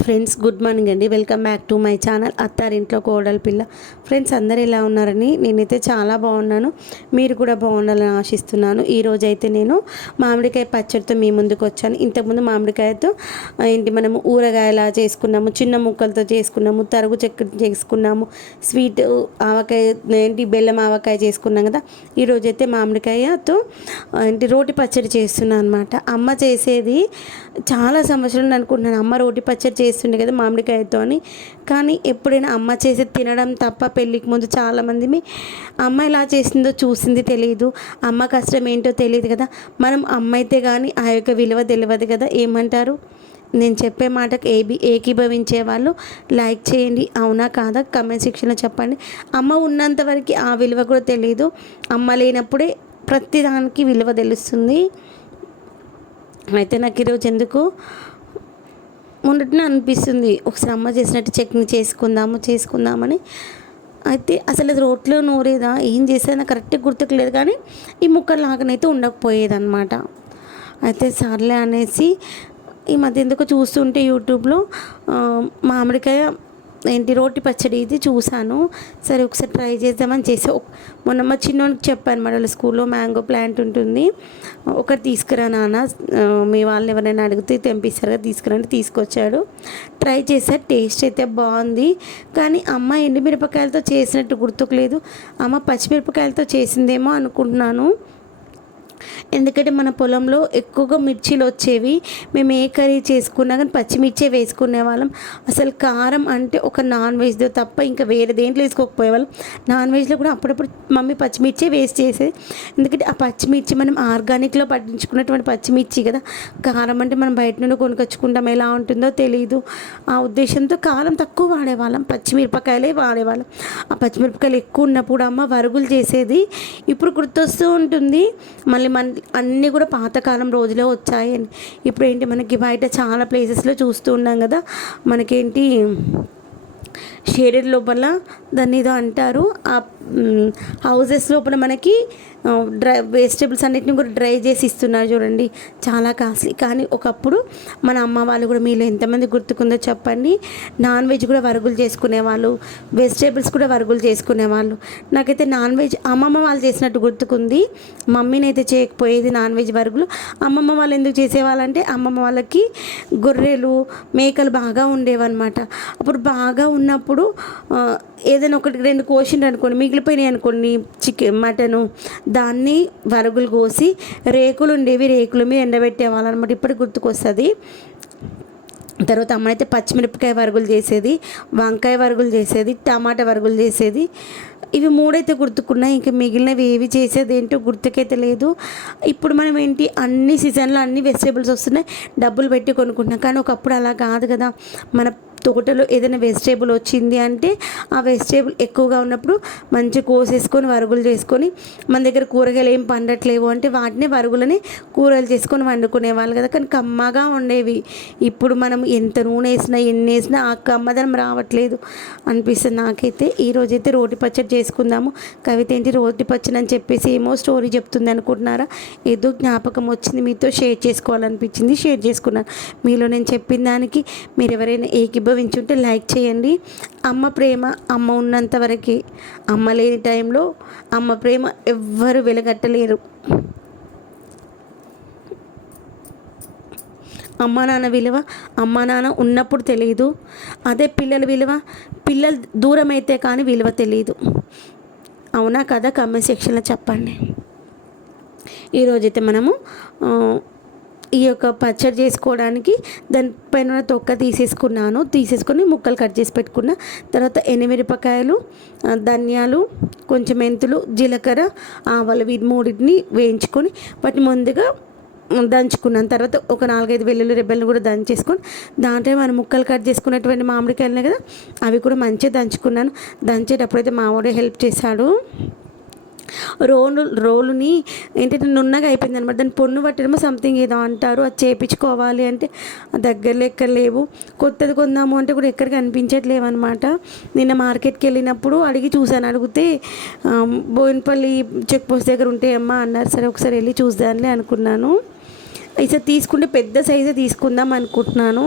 Friends good morning అండి. Welcome back to my channel అత్తారింట్లో కోడలి పిల్ల ఫ్రెండ్స్ అందరు ఎలా ఉన్నారని నేనైతే చాలా బాగున్నాను. మీరు కూడా బాగుండాలని ఆశిస్తున్నాను. ఈరోజు అయితే నేను మామిడికాయ పచ్చడితో మీ ముందుకు వచ్చాను. ఇంతకుముందు మామిడికాయతో ఏంటి మనము ఊరగాయలా చేసుకున్నాము చిన్న ముక్కలతో చేసుకున్నాము తరుగు చెక్క చేసుకున్నాము స్వీట్ ఆవకాయ ఏంటి బెల్లం ఆవకాయ చేసుకున్నాం కదా. ఈరోజు అయితే మామిడికాయతో ఏంటి రోటి పచ్చడి చేస్తున్నాను అనమాట అమ్మ చేసేది చాలా సంవత్సరాలు అనుకుంటున్నాను. అమ్మ రోటి పచ్చడి చేస్తుండే కదా మామిడికాయతో అని. కానీ ఎప్పుడైనా అమ్మ చేసి తినడం తప్ప పెళ్ళికి ముందు చాలామంది అమ్మ ఎలా చేసిందో చూసింది తెలియదు. అమ్మ కష్టం ఏంటో తెలియదు కదా. మనం అమ్మ అయితే కానీ ఆ యొక్క విలువ తెలియదు కదా. ఏమంటారు? నేను చెప్పే మాటకు ఏబి ఏకీభవించే వాళ్ళు లైక్ చేయండి. అవునా కాదా? కమెంట్ సెక్షన్లో చెప్పండి. అమ్మ ఉన్నంత వరకు ఆ విలువ కూడా తెలియదు. అమ్మ లేనప్పుడే ప్రతిదానికి విలువ తెలుస్తుంది. అయితే నాకు ఈరోజు ఎందుకు ఉన్నట్టునే అనిపిస్తుంది. ఒకసారి అమ్మ చేసినట్టు చట్నీ చేసుకుందాము చేసుకుందామని. అయితే అసలు అది రోట్లో నూరేదా? ఏం చేసేది నాకు కరెక్ట్గా గుర్తుకు లేదు కానీ ఈ ముక్కలు లాగానైతే ఉండకపోయేదన్నమాట. అయితే సర్లే అనేసి ఈ మధ్య ఎందుకో చూస్తుంటే యూట్యూబ్లో మామిడికాయ ఏంటి రోటి పచ్చడి ఇది చూశాను. సరే ఒకసారి ట్రై చేద్దామని చేసి. మొన్న మా చిన్నోనికి చెప్పాను మరి వాళ్ళ స్కూల్లో మ్యాంగో ప్లాంట్ ఉంటుంది. ఒకటి తీసుకురా నాన్న. మీ వాళ్ళని ఎవరైనా అడిగితే తెంపిస్తారు కదా తీసుకురండి తీసుకొచ్చాడు. ట్రై చేసా టేస్ట్ అయితే బాగుంది. కానీ అమ్మ ఎండుమిరపకాయలతో చేసినట్టు గుర్తుకు లేదు. అమ్మ పచ్చిమిరపకాయలతో చేసిందేమో అనుకుంటున్నాను. ఎందుకంటే మన పొలంలో ఎక్కువగా మిర్చీలు వచ్చేవి. మేము ఏ కర్రీ చేసుకున్నా కానీ పచ్చిమిర్చే వేసుకునే వాళ్ళం. అసలు కారం అంటే ఒక నాన్ వెజ్తో తప్ప ఇంకా వేరే దేంట్లో వేసుకోకపోయేవాళ్ళం నాన్ వెజ్లో కూడా అప్పుడప్పుడు మమ్మీ పచ్చిమిర్చే వేస్ట్ చేసేది. ఎందుకంటే ఆ పచ్చిమిర్చి మనం ఆర్గానిక్లో పట్టించుకున్నటువంటి పచ్చిమిర్చి కదా. కారం అంటే మనం బయట నుండి కొనుకొచ్చుకుంటాం. ఎలా ఉంటుందో తెలియదు ఆ ఉద్దేశంతో కారం తక్కువ వాడేవాళ్ళం పచ్చిమిరపకాయలే వాడేవాళ్ళం ఆ పచ్చిమిరపకాయలు ఎక్కువ ఉన్నప్పుడు అమ్మ వరుగులు చేసేది. ఇప్పుడు గుర్తొస్తూ ఉంటుంది. మళ్ళీ మన అన్నీ కూడా పాతకాలం రోజులే వచ్చాయి. అని ఇప్పుడు ఏంటి మనకి బయట చాలా ప్లేసెస్లో చూస్తూ ఉన్నాం కదా. మనకేంటి షేడెడ్ లోపల దాన్ని ఏదో అంటారు. ఆ హౌజెస్ లోపల మనకి డ్రై వెజిటేబుల్స్ అన్నిటిని కూడా డ్రై చేసి ఇస్తున్నారు చూడండి. చాలా కాస్ట్లీ. కానీ ఒకప్పుడు మన అమ్మ వాళ్ళు కూడా మీలో ఎంతమంది గుర్తుకుందో చెప్పండి. నాన్ వెజ్ కూడా వరుగులు చేసుకునేవాళ్ళు. వెజిటేబుల్స్ కూడా వరుగులు చేసుకునేవాళ్ళు. నాకైతే నాన్ వెజ్ అమ్మమ్మ వాళ్ళు చేసినట్టు గుర్తుకుంది. మమ్మీని అయితే చేయకపోయేది నాన్ వెజ్ వరుగులు. అమ్మమ్మ వాళ్ళు ఎందుకు చేసేవాళ్ళంటే అమ్మమ్మ వాళ్ళకి గొర్రెలు మేకలు బాగా ఉండేవన్నమాట. అప్పుడు బాగా ఉన్నప్పుడు ఏదైనా ఒకటి రెండు కోసిండ్రు అనుకోండి మిగిలిపోయినాయి అనుకోండి చికెన్ మటను దాన్ని వరుగులు కోసి రేకులు ఉండేవి రేకుల మీద ఎండబెట్టేవాళ్ళు అనమాట ఇప్పటికి గుర్తుకొస్తుంది. తర్వాత అమ్మనైతే అయితే పచ్చిమిరపకాయ వరుగులు చేసేది వంకాయ వరుగులు చేసేది టమాటా వరుగులు చేసేది. ఇవి మూడైతే గుర్తుకున్నాయి. ఇంకా మిగిలినవి ఏవి చేసేది ఏంటో గుర్తుకైతే లేదు. ఇప్పుడు మనం ఏంటి అన్ని సీజన్లో అన్ని వెజిటేబుల్స్ వస్తున్నాయి డబ్బులు పెట్టి కొనుక్కుంటున్నాం. కానీ ఒకప్పుడు అలా కాదు కదా. మన తోటలో ఏదైనా వెజిటేబుల్ వచ్చింది అంటే ఆ వెజిటేబుల్ ఎక్కువగా ఉన్నప్పుడు మంచి కోసేసుకొని వరుగులు చేసుకొని మన దగ్గర కూరగాయలు ఏం పండట్లేవు అంటే వాటిని వరుగులని కూరలు చేసుకొని వండుకునే వాళ్ళు కదా. కానీ కమ్మగా ఉండేవి. ఇప్పుడు మనం ఎంత నూనె వేసినా ఎన్ని వేసినా ఆ కమ్మదనం రావట్లేదు అనిపిస్తుంది నాకైతే. ఈ రోజైతే రోటి పచ్చడి చేసుకుందాము. కవిత ఏంటి రోటి పచ్చడి అని చెప్పేసి ఏమో స్టోరీ చెప్తుంది అనుకుంటున్నారా? ఏదో జ్ఞాపకం వచ్చింది మీతో షేర్ చేసుకోవాలనిపించింది. షేర్ చేసుకున్నాను. మీలో నేను చెప్పిన దానికి మీరు ఎవరైనా అనుభవించుంటే లైక్ చేయండి. అమ్మ ప్రేమ అమ్మ ఉన్నంత వరకే. అమ్మ లేని టైంలో అమ్మ ప్రేమ ఎవ్వరు వెలగట్టలేరు. అమ్మ నాన్న విలువ అమ్మ నాన్న ఉన్నప్పుడు తెలియదు అదే పిల్లల విలువ పిల్లలు దూరం అయితే కానీ విలువ తెలియదు అవునా కదా కమెంట్ సెక్షన్లో చెప్పండి. ఈరోజైతే మనము ఈ యొక్క పచ్చడి చేసుకోవడానికి దానిపైన తొక్క తీసేసుకున్నాను. తీసేసుకొని ముక్కలు కట్ చేసి పెట్టుకున్న తర్వాత ఎనిమిరపకాయలు ధనియాలు కొంచెం మెంతులు జీలకర్ర ఆవాలు వీటి మూడింటిని వేయించుకొని వాటిని ముందుగా దంచుకున్నాను. తర్వాత ఒక నాలుగైదు వెల్లుల్లి రెబ్బలను కూడా దంచేసుకొని దాంట్లో మనం ముక్కలు కట్ చేసుకున్నటువంటి మామిడికాయలు కదా అవి కూడా మంచిగా దంచుకున్నాను. దంచేటప్పుడు అయితే మావాడే హెల్ప్ చేశాడు. రోలు రోలుని ఏంటంటే నున్నగా అయిపోయింది అనమాట దాన్ని పొన్ను పట్టడమో సంథింగ్ ఏదో అంటారు. అది చేపించుకోవాలి అంటే దగ్గరలో ఎక్కడ లేవు. కొత్తది కొందాము అంటే కూడా ఎక్కడికి అనిపించట్లేవు అనమాట నిన్న మార్కెట్కి వెళ్ళినప్పుడు అడిగి చూశాను. అడిగితే బోయినపల్లి చెక్ పోస్ట్ దగ్గర ఉంటాయమ్మా అన్నారు. సరే ఒకసారి వెళ్ళి చూద్దాంలే అనుకున్నాను. ఈసారి తీసుకుంటే పెద్ద సైజే తీసుకుందాం అనుకుంటున్నాను.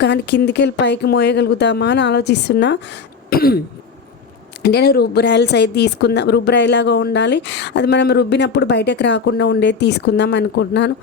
కానీ కిందికి వెళ్ళి పైకి మోయగలుగుతామా అని ఆలోచిస్తున్నా. అంటే రుబ్బురాయల సైజ్ తీసుకుందాం రుబ్బురాయిలాగా ఉండాలి. అది మనం రుబ్బినప్పుడు బయటకు రాకుండా ఉండేది తీసుకుందాం అనుకుంటున్నాను.